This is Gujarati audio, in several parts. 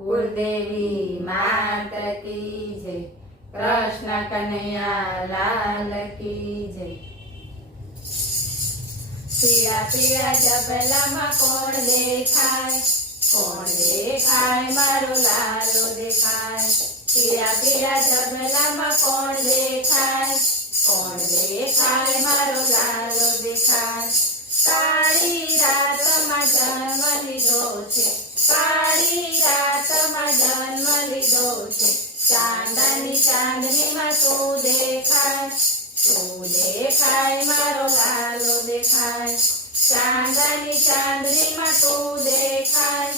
कुलदेवी मात की जय। कृष्ण कन्हैया लाल की जय। पीड़ा पीड़ा जबला में कोण देखाय, कोण देखाय मारो लालो देखाय। पीड़ा पीड़ा जबला में कोण देखाय, कोण देखाय मारो लालो देखाय। काળી રાતમાં જન્મ લીધો છે, કાળી રાતમાં જન્મ લીધો છે। ચાંદની ચાંદનીમાં તું દેખાય, તું દેખાય મારો લાલો દેખાય। ચાંદની ચાંદનીમાં તું દેખાય,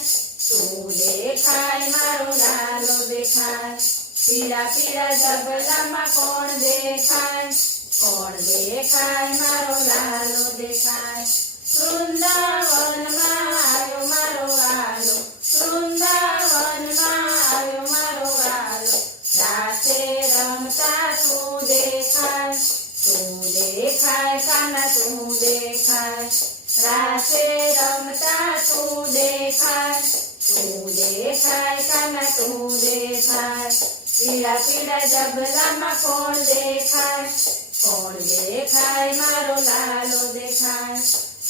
તું દેખાય મારો લાલો દેખાય। પીળા પીળા જબલામાં કોણ દેખાય, કોણ દેખાય મારો લાલો દેખાય। વૃંદાવનમાં આવ્યો મારો વાલો, વૃંદાવનમાં આવ્યો મારો વાલો। રાસે રમતા તું દેખાય, તું દેખાય કાના તું દેખાય। રાસે રમતા તું દેખાય, તું દેખાય કાના તું દેખાય। પીળા પીળા જબલામાં કોણ દેખાય, કોણ દેખાય મારો લાલો દેખાય।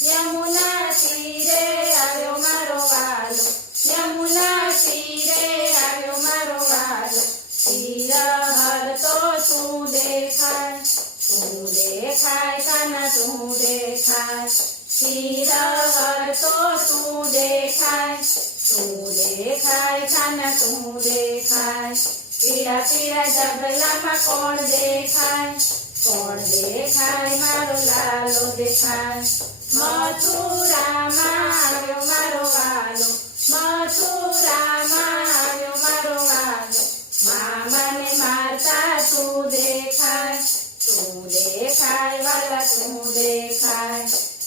યમુના તીરે આવ્યો મારો વાલો, યમુના તીરે આવ્યો મારો વાલો। તીર હરતો તું દેખાય, તું દેખાય કાના તું દેખાય। તીર હરતો તું દેખાય, તું દેખાય કાના તું દેખાય। પીળા પીળા જબલામાં કોણ દેખાય, કોણ દેખાય મારો લાલો દેખાય। મથુરામાં આવ્યો મારો વાલો, મથુરામાં આવ્યો મારો વાલો। મામાને મારતા તું દેખાય, તું દેખાય વાલા તું દેખાય।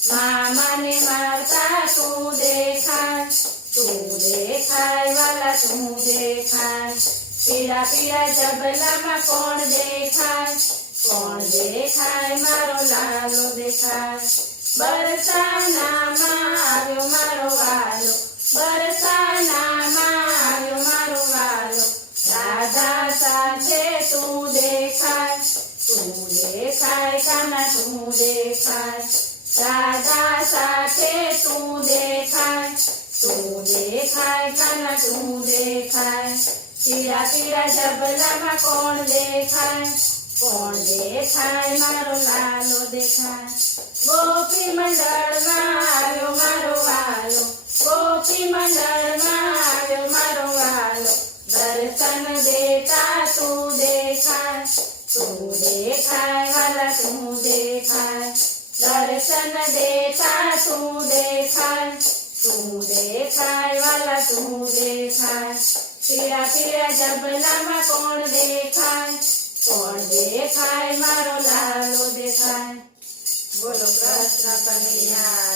મામાને મારતા તું દેખાય, તું દેખાય વાલા તું દેખાય। પીળા પીળા જબલામાં કોણ દેખાય, કોણ દેખાય મારો લાલો દેખાય। બરસાનામાં આવ્યો મારો વાલો, બરસાનામાં આવ્યો મારો વાલો। રાધા સાથે તું દેખાય, તું દેખાય કાના તું દેખાય। રાધા સાથે તું દેખાય, તું દેખાય કાના તું દેખાય। પીળા પીળા જબલામાં કોણ દેખાય, કોણ દેખાય મારો લાલો દેખાય। ગોપી મંડળમાં આવ્યો મારો વાલો, ગોપી મંડળમાં આવ્યો મારો વાલો। દર્શન દેતા તું દેખાય, તું દેખાય વાલા તું દેખાય। દર્શન દેતા તું દેખાય, તું દેખાય વાલા તું દેખાય। પીળા પીળા જબલામાં કોણ દેખાય, કોણ દેખાય મારો લાલો દેખાય। બોલો કૃષ્ણ કનૈયા